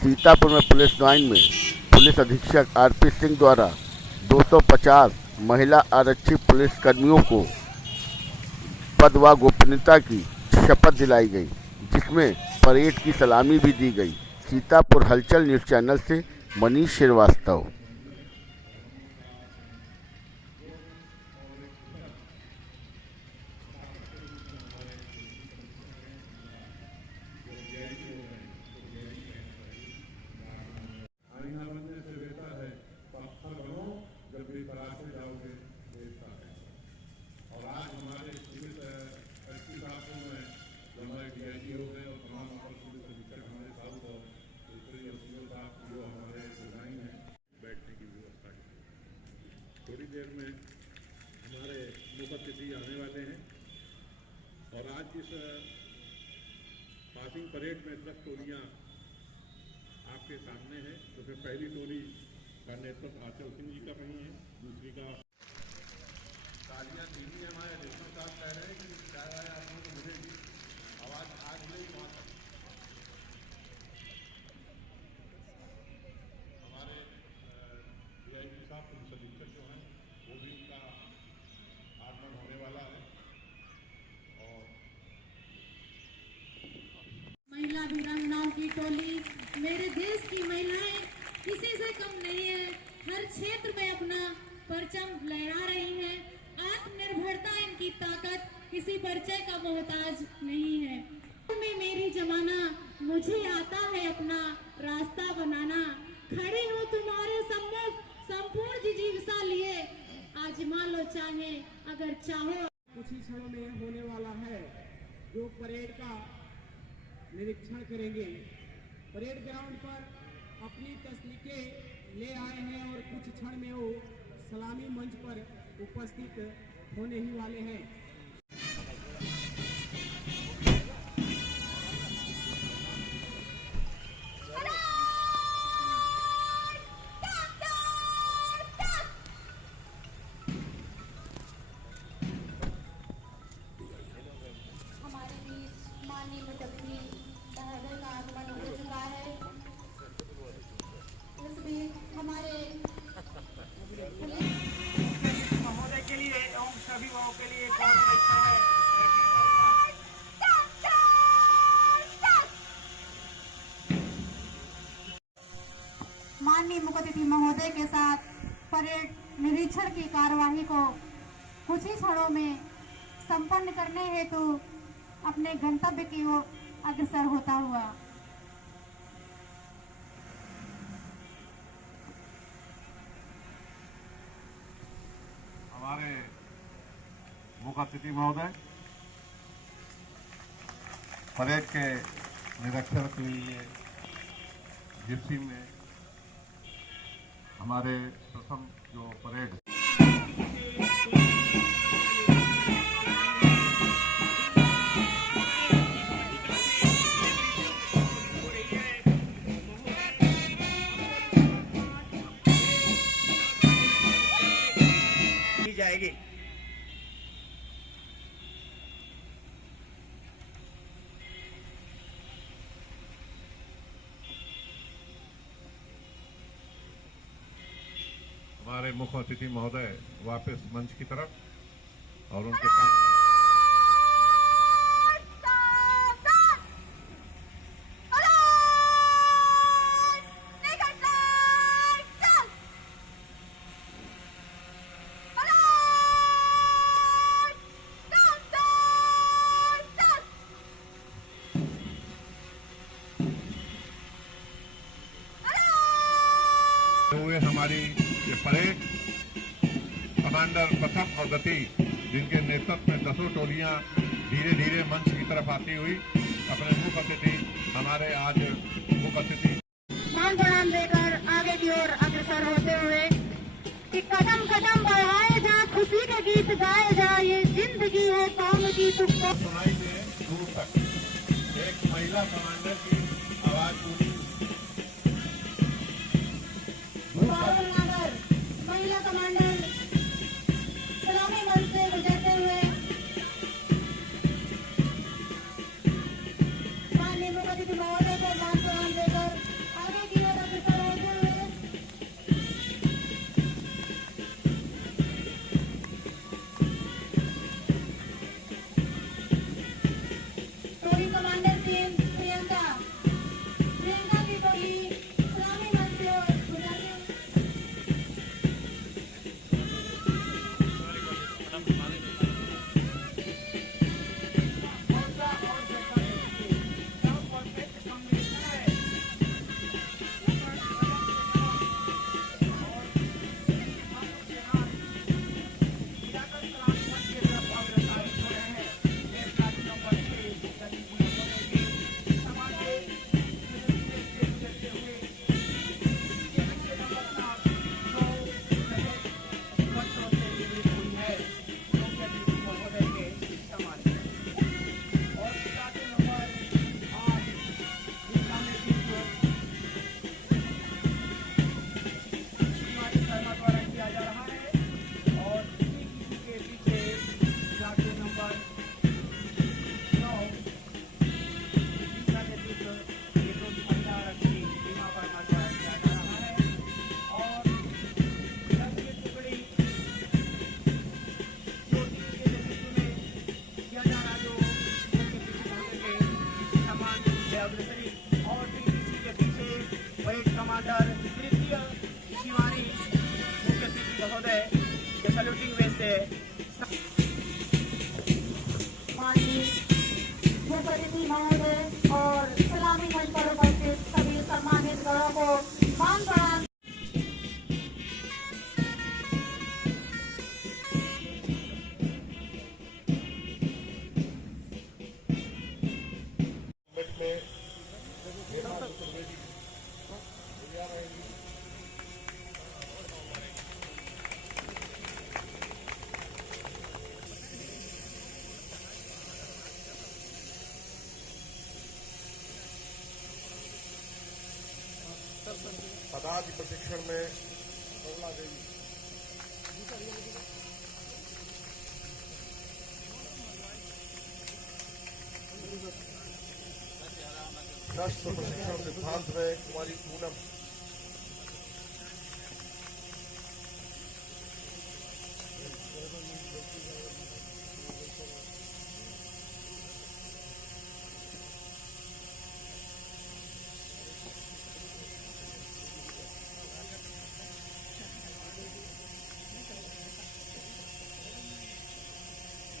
सीतापुर में police line में police अधीक्षक आरपी सिंह द्वारा 250 महिला आरक्षित पुलिस कर्मियों को पद व गोपनीयता की शपथ दिलाई गई, जिसमें परेड की सलामी भी दी गई। सीतापुर हलचल न्यूज़ चैनल से मनीष श्रीवास्तव। और आज हमारे पुलिस एसपी साहब में हमारे डीआईजी हो गए और तमाम अपर पुलिस अधीक्षक हमारे साथ और दूसरे एसपीओ साहब जो हमारे डिजाइन है बैठने की व्यवस्था की। थोड़ी देर में हमारे मुख्य अतिथि आने वाले हैं और आज इस पासिंग परेड में 10 टोलियाँ आपके सामने हैं। तो फिर पहली टोली का नेतृत्व आंचल सिंह जी कर रही हैं, दूसरी का तालियां दीनी हमारे रेशम साहब कह रहे हैं कि चाय वाय आप लोगों को मिलेगी, आवाज़ आज नहीं वहाँ तक। हमारे डीआईजी साहब पुलिस अधीक्षक जो हैं वो भी इनका आगमन होने वाला है। और महिला वीरांगनाओं की टोली, मेरे देश की महिलाएं किसी से कम नहीं है, हर क्षेत्र में अपना परचम लहरा रही हैं। आत्मनिर्भरता इनकी ताकत किसी परिचय का मोहताज नहीं है। में मेरी जमाना, मुझे आता है अपना रास्ता बनाना। खड़ी हूँ तुम्हारे सम्मुख संपूर्ण जिजीविसा लिए, आजमा लो चाहे अगर चाहो। कुछ ही क्षणों में होने वाला है जो परेड का निरीक्षण करेंगे। परेड ग्राउंड पर अपनी तस्लीकें ले आए हैं और कुछ क्षण में वो सलामी मंच पर उपस्थित होने ही वाले हैं। हमारे बीच माननीय मुख्यमंत्री महोदय का आगमन हो चुका है। इस बीच हमारे महोदय के लिए एवं सभी लोगों के लिए बहुत अच्छा है। माननीय मुख्य अतिथि महोदय के साथ परेड निरीक्षण की कार्यवाही को कुछ ही क्षणों में संपन्न करने हेतु अपने गंतव्य की ओर अग्रसर होता हुआ हमारे मुख्य अतिथि महोदय परेड के निरीक्षण के लिए जिप्सी में हमारे प्रथम जो परेड की जाएगी। हमारे मुख्य अतिथि महोदय वापस मंच की तरफ और उनके साथ हुए हमारी ये परेड कमांडर प्रथम और गति जिनके नेतृत्व में 10 टोलियां धीरे धीरे मंच की तरफ आती हुई अपने मुख्य अतिथि हमारे आज मुख्य अतिथि मान प्रणाम देकर आगे की ओर अग्रसर होते हुए कि कदम कदम बढ़ाए जा, खुशी के गीत गाए जा, ये जिंदगी है कौम की तुझको सुनाई दे दूर तक। एक महिला कमांडर की आवाज पूरी महिला कमांडर सलामी मंच से गुजरते हुए माननीय मुख्य अतिथि महोदय को मान प्रणाम देकर आगे महोदय के सैल्यूटिंग वे से माननीय जनप्रतिनिधि महोदय और सलामी मंच पर उपस्थित सभी सम्मानित गणों को मान प्रणाम। पदाधिकारी प्रशिक्षण में सरला देवी शस्त्र प्रशिक्षण सिद्धांत में कुमारी पूनम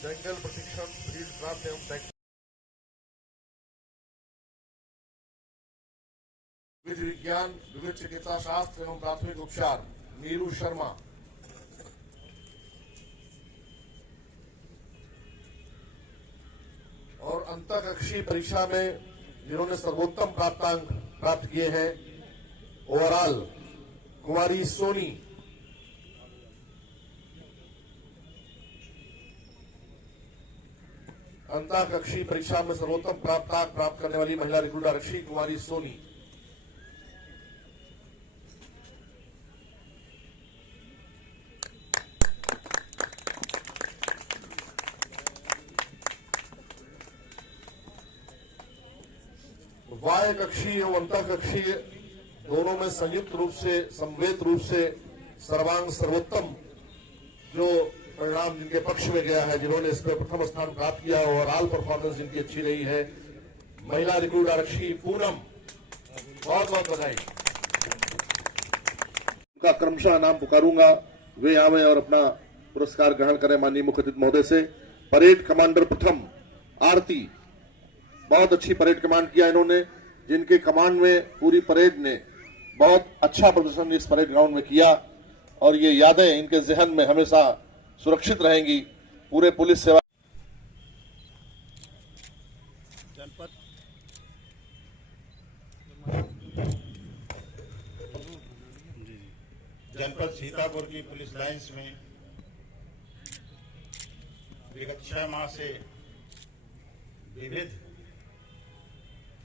जंगल प्रशिक्षण फील्ड क्राफ्ट एवं विधि विज्ञान विविध चिकित्सा शास्त्र एवं प्राथमिक उपचार मीरू शर्मा। और अंतःकक्षीय परीक्षा में जिन्होंने सर्वोत्तम प्राप्तांक प्राप्त किए हैं ओवरऑल कुमारी सोनी, अंतःकक्षीय परीक्षा में सर्वोत्तम प्राप्तांक प्राप्त करने वाली महिला रिक्रूट आरक्षी कुमारी सोनी। वाह्य कक्षीय एवं अंतःकक्षीय दोनों में संयुक्त रूप से समवेत रूप से सर्वांग सर्वोत्तम जो परिणाम जिनके पक्ष में गया है, जिन्होंने इस पर प्रथम स्थान प्राप्त किया और ऑल परफॉर्मेंस जिनकी अच्छी रही है, महिला रिक्रूट आरक्षी पूनम, बहुत बहुत बधाई। उनका क्रमशः नाम पुकारूंगा, वे आवे और अपना पुरस्कार ग्रहण करें माननीय मुख्य अतिथि महोदय से। परेड कमांडर प्रथम आरती, बहुत अच्छी परेड कमांड किया इन्होंने, जिनके कमांड में पूरी परेड ने बहुत अच्छा प्रदर्शन इस परेड ग्राउंड में किया और ये यादें इनके जहन में हमेशा सुरक्षित रहेंगी। पूरे पुलिस सेवा जनपद सीतापुर की पुलिस लाइंस में विगत 6 माह से विविध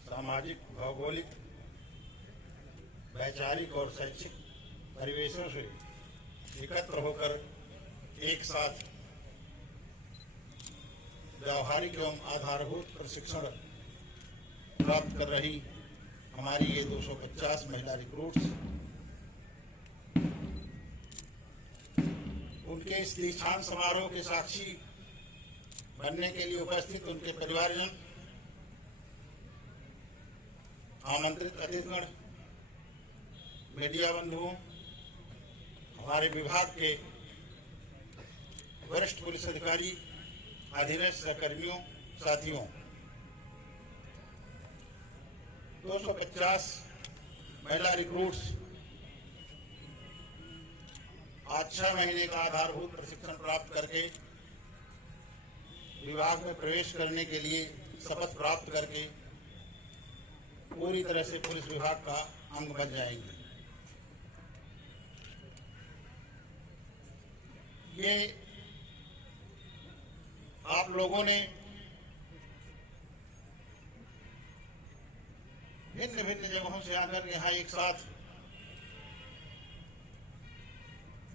सामाजिक, भौगोलिक, वैचारिक और शैक्षिक परिवेशों से एकत्र होकर एक साथ व्यावहारिक एवं आधारभूत प्रशिक्षण प्राप्त कर रही हमारी ये 250 महिला रिक्रूट्स, उनके इस दीक्षांत समारोह के साक्षी बनने के लिए उपस्थित उनके परिवारजन, आमंत्रित अतिथिगण, मीडिया बंधुओं, हमारे विभाग के वरिष्ठ पुलिस अधिकारी, अधीनस्थ सहकर्मियों, साथियों, 250 महिला रिक्रूट्स आज 6 महीने का आधारभूत प्रशिक्षण प्राप्त करके विभाग में प्रवेश करने के लिए शपथ प्राप्त करके पूरी तरह से पुलिस विभाग का अंग बन जाएंगे। ये आप लोगों ने भिन्न भिन्न जगहों से आकर यहाँ एक साथ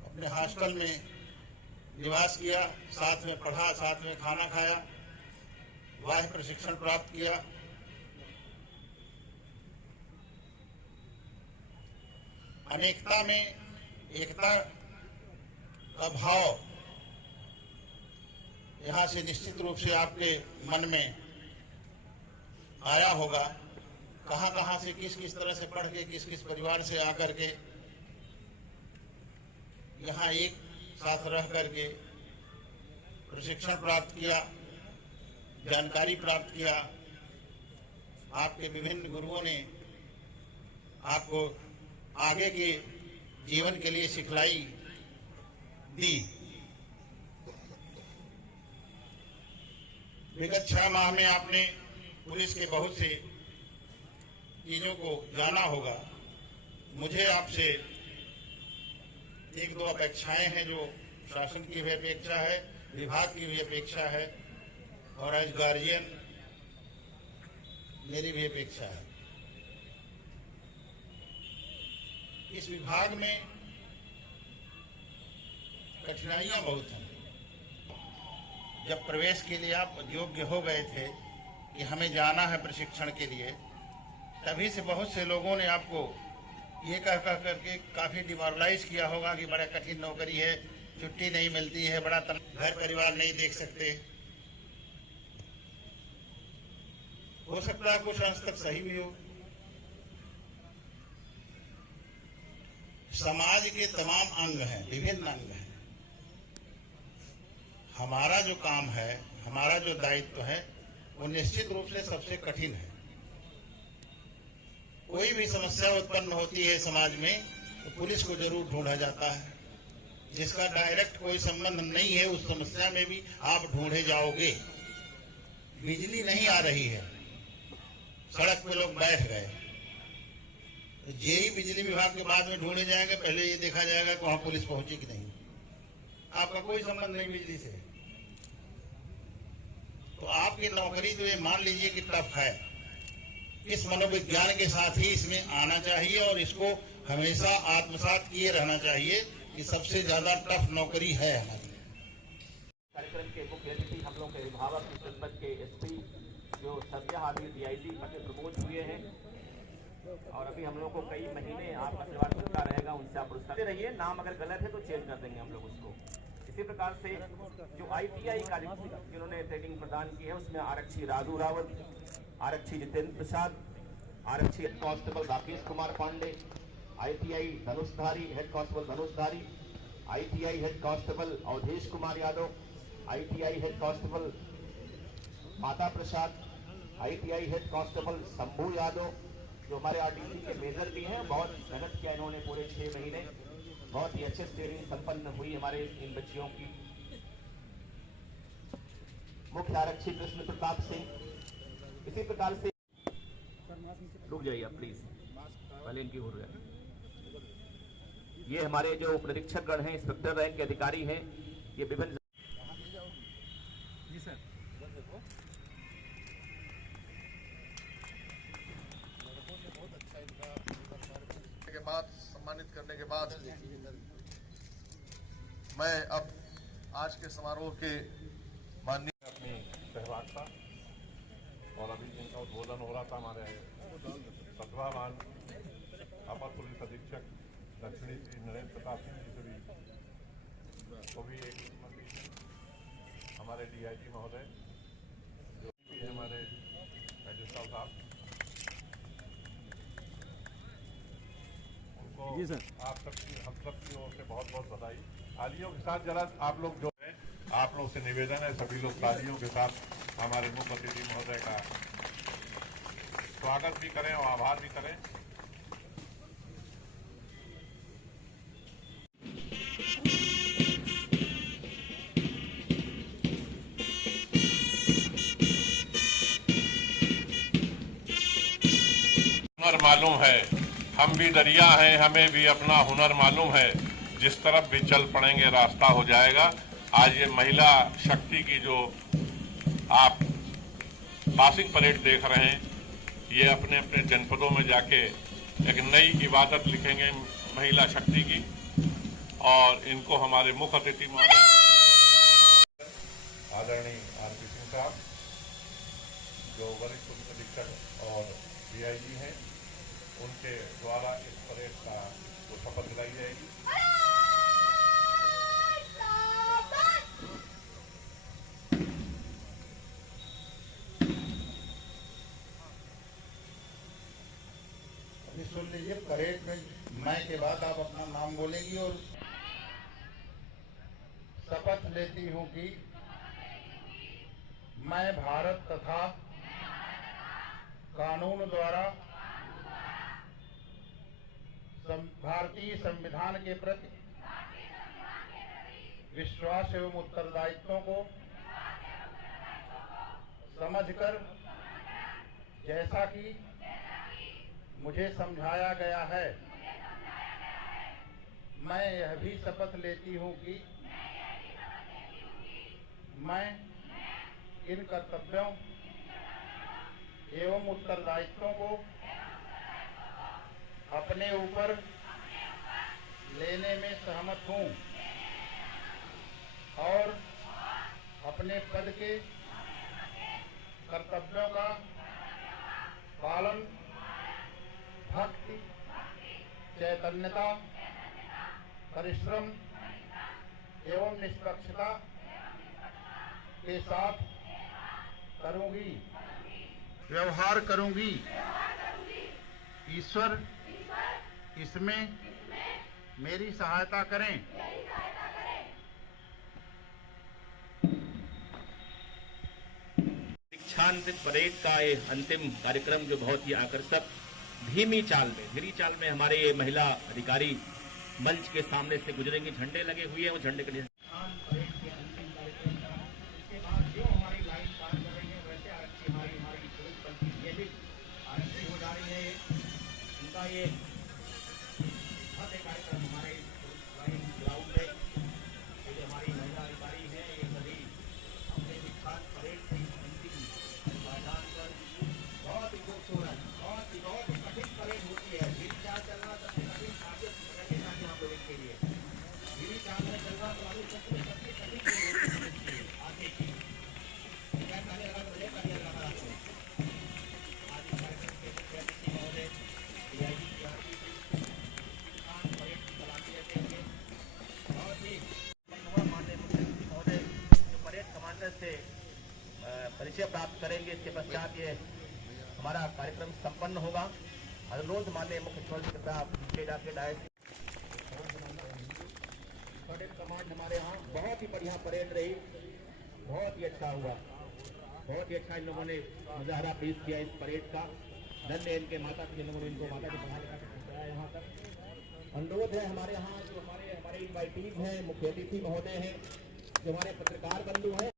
अपने हॉस्टल में निवास किया, साथ में पढ़ा, साथ में खाना खाया, बाह्य प्रशिक्षण प्राप्त किया। अनेकता में एकता का भाव यहाँ से निश्चित रूप से आपके मन में आया होगा। कहाँ कहाँ से किस किस तरह से पढ़ के, किस किस परिवार से आकर के यहाँ एक साथ रह करके प्रशिक्षण प्राप्त किया, जानकारी प्राप्त किया। आपके विभिन्न गुरुओं ने आपको आगे के जीवन के लिए सिखलाई दी। विगत 6 माह में आपने पुलिस के बहुत से चीजों को जाना होगा। मुझे आपसे 1-2 अपेक्षाएं हैं, जो शासन की भी अपेक्षा है, विभाग की भी अपेक्षा है, और एज गार्जियन मेरी भी अपेक्षा है। इस विभाग में कठिनाइयां बहुत हैं। जब प्रवेश के लिए आप योग्य हो गए थे कि हमें जाना है प्रशिक्षण के लिए, तभी से बहुत से लोगों ने आपको ये कह करके काफी डिमोरलाइज किया होगा कि बड़ा कठिन नौकरी है, छुट्टी नहीं मिलती है, बड़ा घर परिवार नहीं देख सकते। हो सकता है कुछ अंश तक सही भी हो। समाज के तमाम अंग हैं, विभिन्न अंग हैं। हमारा जो काम है, हमारा जो दायित्व है, वो निश्चित रूप से सबसे कठिन है। कोई भी समस्या उत्पन्न होती है समाज में तो पुलिस को जरूर ढूंढा जाता है। जिसका डायरेक्ट कोई संबंध नहीं है, उस समस्या में भी आप ढूंढे जाओगे। बिजली नहीं आ रही है, सड़क पे लोग बैठ गए, तो जेई बिजली विभाग के बाद में ढूंढे जाएंगे। पहले ये देखा जाएगा कि वहां पुलिस पहुंची कि नहीं। आपका कोई संबंध नहीं बिजली से, तो आपकी नौकरी जो ये मान लीजिए कि टफ है, इस मनोविज्ञान के साथ ही इसमें आना चाहिए और इसको हमेशा आत्मसात किए रहना चाहिए कि सबसे ज्यादा टफ नौकरी है हमारी। कार्यक्रम के मुख्य अतिथि हम लोग के अभिभावक जनपद के एसपी जो सद्य हाल ही डीआईजी पद पे प्रमोट हुए हैं, और अभी हम लोग को कई महीने आपका सेवा मिलता रहेगा, उनसे आप पुरस्कार रहिए। नाम अगर गलत है तो चेंज कर देंगे हम लोग उसको। इसी प्रकार से जो ITI कार्यक्रम जिन्होंने ट्रेनिंग प्रदान की है, उसमें आरक्षी राजू रावत, आरक्षी जितेंद्र प्रसाद, आरक्षी head constable Rakesh Kumar Pandey, ITI Dhanushdhari head constable Dhanushdhari, ITI head constable Awadhesh Kumar Yadav, ITI head constable Mata Prasad, ITI head constable Shambhu Yadav, जो हमारे RTC के मेजर भी हैं। बहुत मेहनत किया इन्होंने पूरे 6 महीने, बहुत ही अच्छे ट्रेनिंग संपन्न हुई हमारे इन बच्चियों की। मुख्य आरक्षी कृष्ण प्रताप सिंह। इसी प्रकार से रुक जाइए आप प्लीज, पहले इनकी हो रहा है। ये हमारे जो निरीक्षक गण हैं, इंस्पेक्टर रैंक के अधिकारी हैं, ये विभिन्न के बाद सम्मानित करने के बाद मैं अब आज के समारोह के माननीय अपनी सहभागिता, और अभी जिनका उद्बोधन हो रहा था हमारे सद्भावान अपर पुलिस अधीक्षक दक्षिणी श्री नरेंद्र प्रताप सिंह जी से भी, वो भी एक हमारे DIG महोदय जो भी हमारे रजिस्ट्रार साहब, उनको आप सबकी हम सबकी ओर से बहुत बहुत बधाई। तालियों के साथ जरा आप लोग जो है, आप लोग से निवेदन है सभी लोग तालियों के साथ हमारे मुख्य अतिथि महोदय का स्वागत भी करें और आभार भी करें। हुनर मालूम है, हम भी दरिया हैं, हमें भी अपना हुनर मालूम है, जिस तरफ भी चल पड़ेंगे रास्ता हो जाएगा। आज ये महिला शक्ति की जो आप पासिंग परेड देख रहे हैं, ये अपने अपने जनपदों में जाके एक नई इबादत लिखेंगे महिला शक्ति की, और इनको हमारे मुख्य अतिथि आदरणीय RP सिंह साहब जो वरिष्ठ पुलिस अधीक्षक और DIG हैं, उनके द्वारा इस परेड का शपथ दिलाई जाएगी। अभी सुन लीजिए, परेड में मैं के बाद आप अपना नाम बोलेंगी और शपथ लेती हूँ कि मैं भारत तथा कानून द्वारा भारतीय संविधान के प्रति विश्वास एवं उत्तरदायित्वों को समझकर जैसा कि मुझे समझाया गया है, मैं यह भी शपथ लेती हूँ कि मैं इन कर्तव्यों एवं उत्तरदायित्वों को अपने ऊपर लेने में सहमत हूँ और अपने पद के कर्तव्यों का पालन भक्ति, चैतन्यता, परिश्रम एवं निष्पक्षता के साथ करूंगी, व्यवहार करूंगी। ईश्वर इसमें मेरी सहायता करें। दीक्षांत परेड का ये अंतिम कार्यक्रम जो बहुत ही आकर्षक धीमी चाल में हमारे ये महिला अधिकारी मंच के सामने से गुजरेंगे। झंडे लगे हुए हैं, वो झंडे के लिए ये भव्य कार्यक्रम हमारे ग्राउंड में जो हमारी महिला अधिकारी है, ये सभी अपने दीक्षांत परेड की अंतिम मैदान पर बहुत ही खूबसूरत, बहुत ही कठिन परेड होती है। धीमी चाल चलना सबसे कठिन कार्य रखेगा यहाँ पर इनके लिए। धीमी चाल में चलना तो अभी सबसे कठिन आगे की से परिचय प्राप्त करेंगे। इसके पश्चात ये हमारा कार्यक्रम संपन्न होगा। अनुरोध माननीय मुख्यमंत्री कृपया आप नीचे जाके डायस। परेड कमांड हमारे यहाँ बहुत ही बढ़िया परेड रही, बहुत ही अच्छा हुआ, बहुत ही अच्छा इन लोगों ने मुजाहरा पेश किया इस परेड का। धन्य इनके माता पिता, लोगों ने इनको माता के पढ़ा लिखा के पहुंचाया यहाँ तक। अनुरोध है हमारे यहाँ जो हमारे इनवाइटीज हैं, मुख्य अतिथि महोदय हैं, जो हमारे पत्रकार बंधु हैं।